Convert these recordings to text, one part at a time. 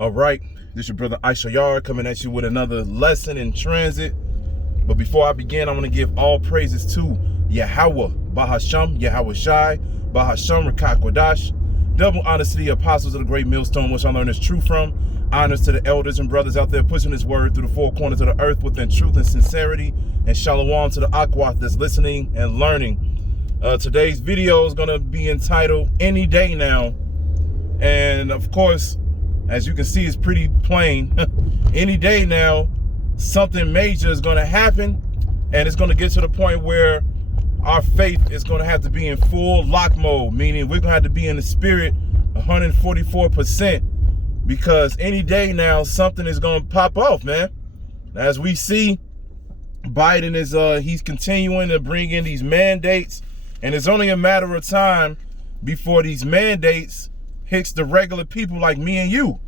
All right, this is your brother Issachar coming at you with another lesson in transit. But before I begin, I want to give all praises to Yahweh, Bahasham, Yahweh Shai, Bahasham, Rachaa Quadash. Double honors to the apostles of the great millstone, which I learned this truth from. Honors to the elders and brothers out there pushing this word through the four corners of the earth within truth and sincerity. And shalom to the Aquath that's listening and learning. Today's video is going to be entitled Any Day Now. And of course, as you can see, it's pretty plain. Any day now, something major is going to happen, and it's going to get to the point where our faith is going to have to be in full lock mode, meaning we're going to have to be in the spirit 144%, because any day now, something is going to pop off, man. As we see, Biden is he's continuing to bring in these mandates, and it's only a matter of time before these mandates hits the regular people like me and you.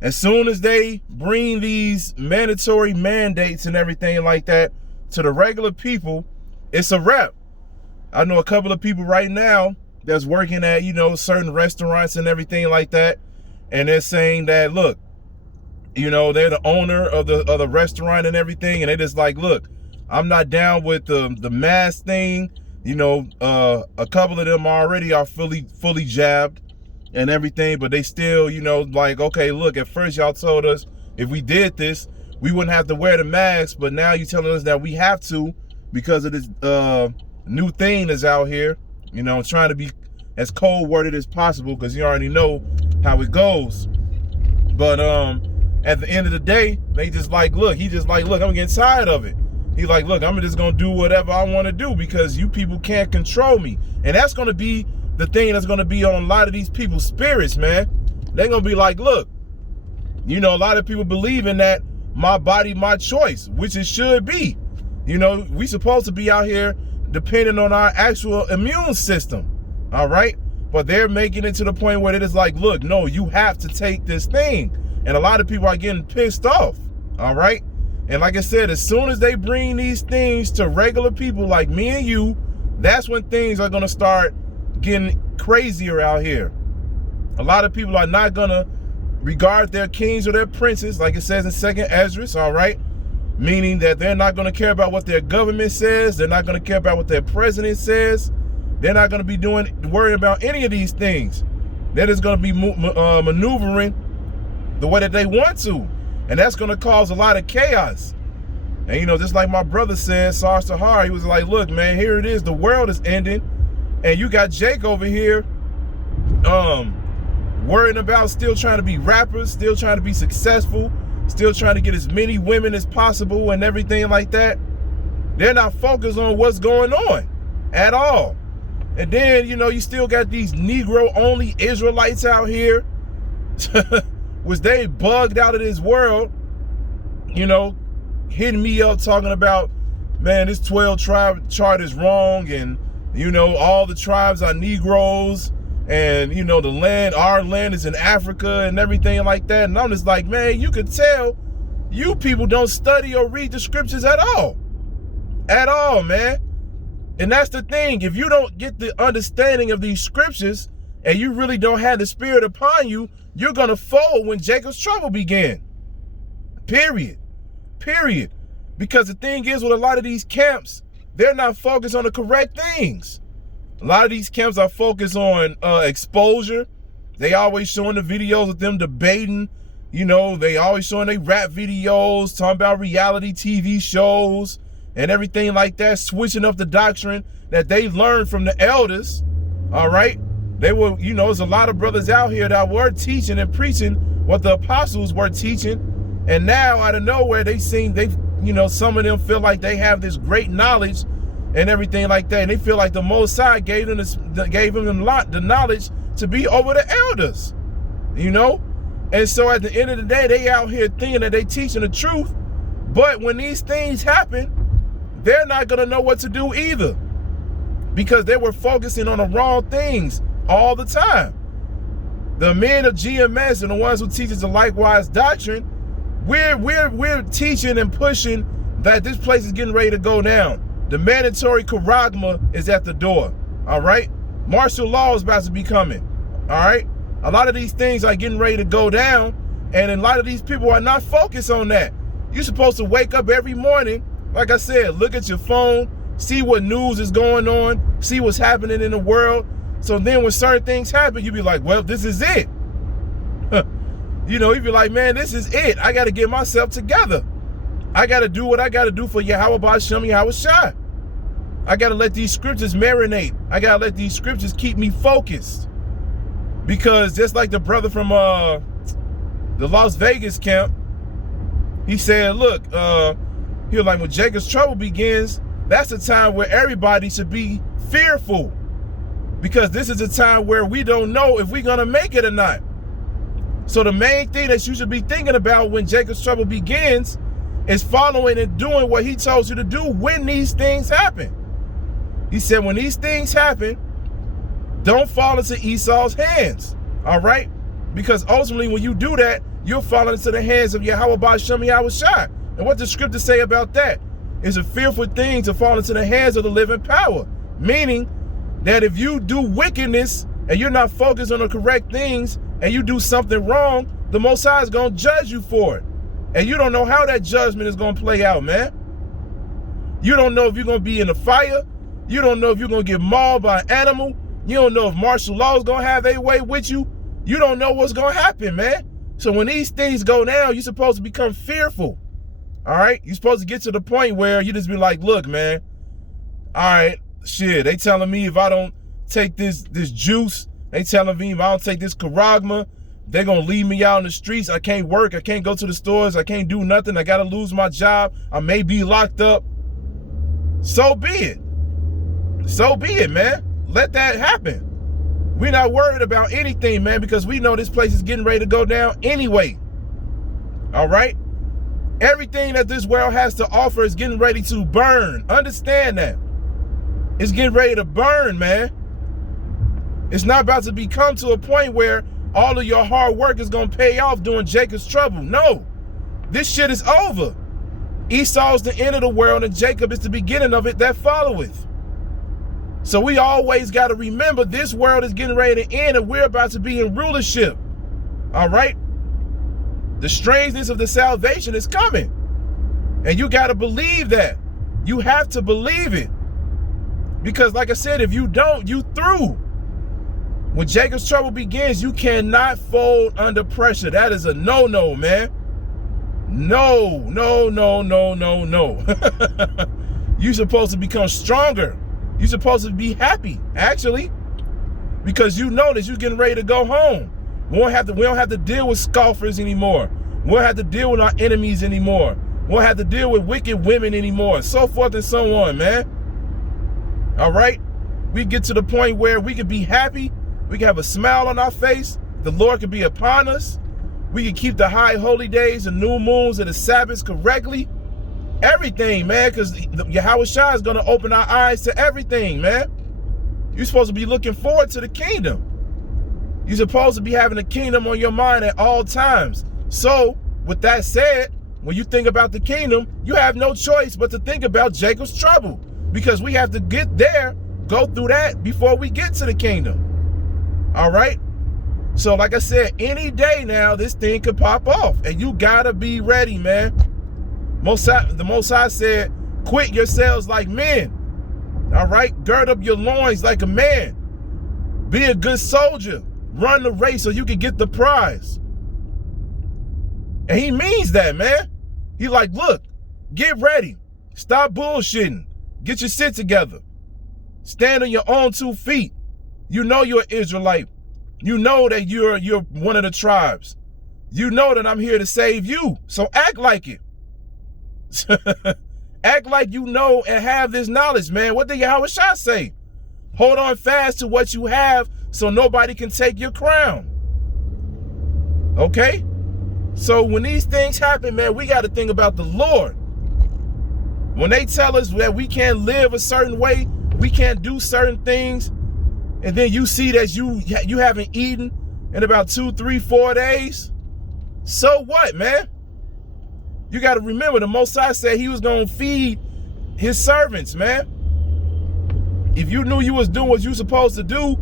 As soon as they bring these mandatory mandates and everything like that to the regular people, it's a wrap. I know a couple of people right now that's working at, certain restaurants and everything like that. And they're saying that, look, they're the owner of the restaurant and everything. And they're just like, look, I'm not down with the mask thing. A couple of them already are fully jabbed and everything, but they still, like, okay, look, at first y'all told us if we did this, we wouldn't have to wear the mask, but now you're telling us that we have to because of this new thing that's out here, trying to be as cold-worded as possible because you already know how it goes. But at the end of the day, they just like, look, he just like, look, I'm getting tired of it. He's like, look, I'm just going to do whatever I want to do because you people can't control me. And that's going to be the thing that's going to be on a lot of these people's spirits, man. They're going to be like, look, a lot of people believe in that my body, my choice, which it should be. We supposed to be out here depending on our actual immune system, all right? But they're making it to the point where it is like, look, no, you have to take this thing. And a lot of people are getting pissed off, all right? And like I said, as soon as they bring these things to regular people like me and you, that's when things are going to start getting crazier out here. A lot of people are not gonna regard their kings or their princes, like it says in 2nd Esdras, all right? Meaning that they're not gonna care about what their government says. They're not gonna care about what their president says. They're not gonna be worrying about any of these things. They're just gonna be maneuvering the way that they want to. And that's gonna cause a lot of chaos. And just like my brother said, Tahar, he was like, look, man, here it is. The world is ending. And you got Jake over here worrying about still trying to be rappers, still trying to be successful, still trying to get as many women as possible and everything like that. They're not focused on what's going on at all. And then, you still got these Negro-only Israelites out here, which they bugged out of this world, hitting me up talking about, man, this 12-tribe chart is wrong, and all the tribes are Negroes, and our land is in Africa and everything like that. And I'm just like, man, you could tell you people don't study or read the scriptures at all, man. And that's the thing. If you don't get the understanding of these scriptures and you really don't have the spirit upon you, you're gonna fall when Jacob's trouble began. Period. Because the thing is, with a lot of these camps, they're not focused on the correct things. A lot of these camps are focused on exposure. They always showing the videos of them debating. They always showing they rap videos, talking about reality TV shows and everything like that, switching up the doctrine that they learned from the elders, all right? They were, there's a lot of brothers out here that were teaching and preaching what the apostles were teaching. And now out of nowhere, some of them feel like they have this great knowledge and everything like that, and they feel like the Most High gave them the knowledge to be over the elders, And so at the end of the day, they out here thinking that they teaching the truth, but when these things happen, they're not gonna know what to do either, because they were focusing on the wrong things all the time. The men of GMS and the ones who teach the likewise doctrine, we're teaching and pushing that this place is getting ready to go down. The mandatory charagma is at the door, all right? Martial law is about to be coming, all right? A lot of these things are getting ready to go down, And a lot of these people are not focused on that. You're supposed to wake up every morning, like I said, look at your phone, see what news is going on, see what's happening in the world. So then when certain things happen, you be like, well, this is it. You know, you be like, man, this is it. I got to get myself together. I got to do what I got to do for Yahweh Ba'Shem Yahweh Shai. I got to let these scriptures marinate. I got to let these scriptures keep me focused. Because just like the brother from the Las Vegas camp, he said, look, he was like, when Jacob's trouble begins, that's the time where everybody should be fearful. Because this is a time where we don't know if we're going to make it or not. So the main thing that you should be thinking about when Jacob's trouble begins is following and doing what he told you to do when these things happen. He said, when these things happen, don't fall into Esau's hands, all right? Because ultimately, when you do that, you'll fall into the hands of Yahweh Ba'Shem Yahweh Shai. And what the scriptures say about that is a fearful thing to fall into the hands of the living power. Meaning that if you do wickedness and you're not focused on the correct things and you do something wrong, the Most High is going to judge you for it. And you don't know how that judgment is going to play out, man. You don't know if you're going to be in the fire. You don't know if you're going to get mauled by an animal. You don't know if martial law is going to have their way with you. You don't know what's going to happen, man. So when these things go down, you're supposed to become fearful. All right? You're supposed to get to the point where you just be like, look, man, all right, shit, they telling me if I don't take this juice, they telling me if I don't take this charagma, they're going to leave me out in the streets. I can't work. I can't go to the stores. I can't do nothing. I got to lose my job. I may be locked up. So be it. So be it, man. Let that happen. We're not worried about anything, man, because we know this place is getting ready to go down anyway. All right? Everything that this world has to offer is getting ready to burn. Understand that. It's getting ready to burn, man. It's not about to become to a point where all of your hard work is going to pay off during Jacob's trouble. No. This shit is over. Esau's the end of the world and Jacob is the beginning of it that followeth. So we always got to remember this world is getting ready to end and we're about to be in rulership. All right? The strangeness of the salvation is coming. And you got to believe that. You have to believe it. Because like I said, if you don't, you through. When Jacob's trouble begins, you cannot fold under pressure. That is a no-no, man. No, no, no, no, no, no. You're supposed to become stronger. You're supposed to be happy, actually, because you know that you're getting ready to go home. We don't have to deal with scoffers anymore. We don't have to deal with our enemies anymore. We don't have to deal with wicked women anymore, so forth and so on, man. All right? We get to the point where we can be happy. We can have a smile on our face. The Lord can be upon us. We can keep the high holy days, the new moons, and the Sabbaths correctly. Everything, man, because Yahweh Shai is going to open our eyes to everything, man. You're supposed to be looking forward to the kingdom. You're supposed to be having the kingdom on your mind at all times. So, with that said, when you think about the kingdom, you have no choice but to think about Jacob's trouble, because we have to get there, go through that before we get to the kingdom. All right? So, like I said, any day now, this thing could pop off, and you got to be ready, man. The Most High said, quit yourselves like men. All right? Gird up your loins like a man. Be a good soldier. Run the race so you can get the prize. And he means that, man. He like, look, get ready. Stop bullshitting. Get your shit together. Stand on your own 2 feet. You know you're an Israelite. You know that you're one of the tribes. You know that I'm here to save you. So act like it. Act like you know and have this knowledge, man. What did Yahweh Shai say? Hold on fast to what you have so nobody can take your crown. Okay? So when these things happen, man, we got to think about the Lord. When they tell us that we can't live a certain way, we can't do certain things, and then you see that you haven't eaten in about 2, 3, 4 days, so what, man? You got to remember, the Most High said he was going to feed his servants, man. If you knew you was doing what you supposed to do,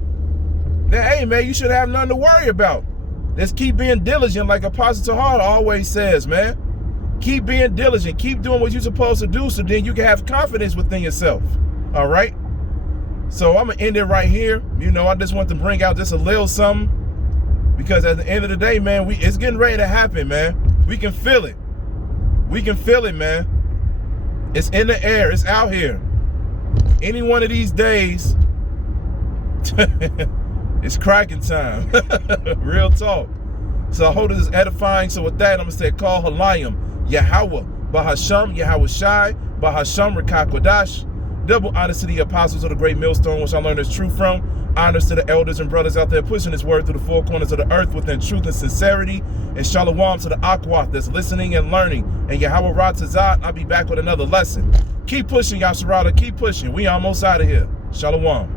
then, hey, man, you should have nothing to worry about. Just keep being diligent, like Apostle Tahar always says, man. Keep being diligent. Keep doing what you're supposed to do, so then you can have confidence within yourself. All right? So I'm going to end it right here. You know, I just want to bring out just a little something, because at the end of the day, man, it's getting ready to happen, man. We can feel it. We can feel it, man. It's in the air. It's out here. Any one of these days, it's cracking time. Real talk. So I hope this is edifying. So with that, I'm going to say, call Halayim, Yahweh, Bahasham, Yahweh Shai, Bahasham, Rachaa Kodash. Double honors to the apostles of the great millstone, which I learned is true from. Honors to the elders and brothers out there pushing this word through the four corners of the earth within truth and sincerity. And shalom to the Akwath that's listening and learning. And Yahweh Ratazat, I'll be back with another lesson. Keep pushing, Yasharada. Keep pushing. We almost out of here. Shalom.